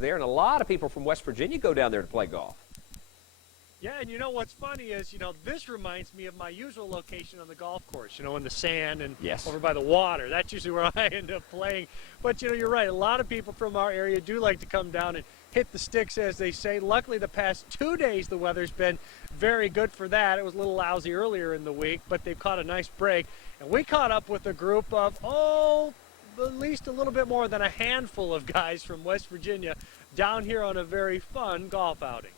there, and a lot of people from West Virginia go down there to play golf. Yeah, and you know what's funny is, this reminds me of my usual location on the golf course, in the sand and Yes. over by the water. That's usually where I end up playing. But, you're right. A lot of people from our area do like to come down and hit the sticks, as they say. Luckily, the past 2 days, the weather's been very good for that. It was a little lousy earlier in the week, but they've caught a nice break. And we caught up with a group of, at least a little bit more than a handful of guys from West Virginia down here on a very fun golf outing.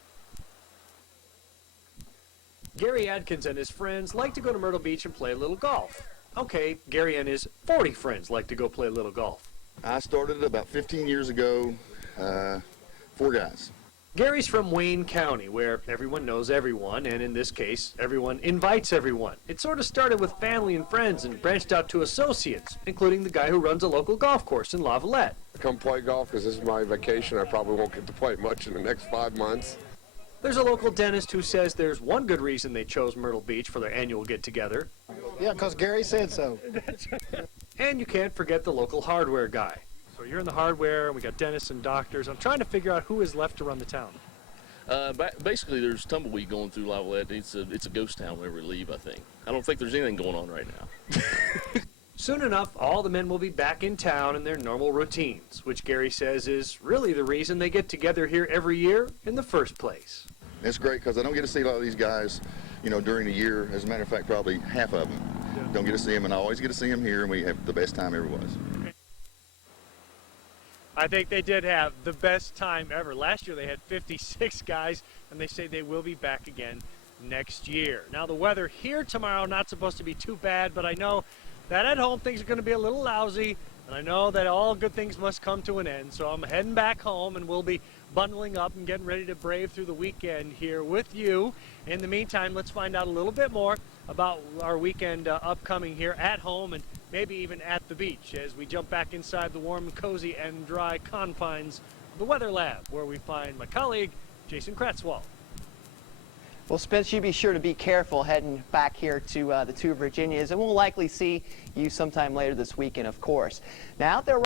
Gary Adkins and his friends like to go to Myrtle Beach and play a little golf. Okay, Gary and his 40 friends like to go play a little golf. I started about 15 years ago, 4 guys. Gary's from Wayne County, where everyone knows everyone, and in this case, everyone invites everyone. It sort of started with family and friends and branched out to associates, including the guy who runs a local golf course in Lavalette. I come play golf because this is my vacation. I probably won't get to play much in the next 5 months. There's a local dentist who says there's one good reason they chose Myrtle Beach for their annual get-together. Yeah, because Gary said so. And you can't forget the local hardware guy. So you're in the hardware, and we got dentists and doctors. I'm trying to figure out who is left to run the town. Basically, there's tumbleweed going through Lavalette. It's a ghost town whenever we leave, I think. I don't think there's anything going on right now. Soon enough, all the men will be back in town in their normal routines, which Gary says is really the reason they get together here every year in the first place. It's great because I don't get to see a lot of these guys, during the year. As a matter of fact, probably half of them don't get to see them, and I always get to see them here, and we have the best time ever was. I think they did have the best time ever. Last year they had 56 guys, and they say they will be back again next year. Now the weather here tomorrow, not supposed to be too bad, but I know that at home things are going to be a little lousy, and I know that all good things must come to an end, so I'm heading back home, and we'll be bundling up and getting ready to brave through the weekend here with you. In the meantime, let's find out a little bit more about our weekend upcoming here at home and maybe even at the beach as we jump back inside the warm, cozy, and dry confines of the Weather Lab, where we find my colleague, Jason Kratzwald. Well, Spence, you be sure to be careful heading back here to the two Virginias, and we'll likely see you sometime later this weekend, of course. Now, out there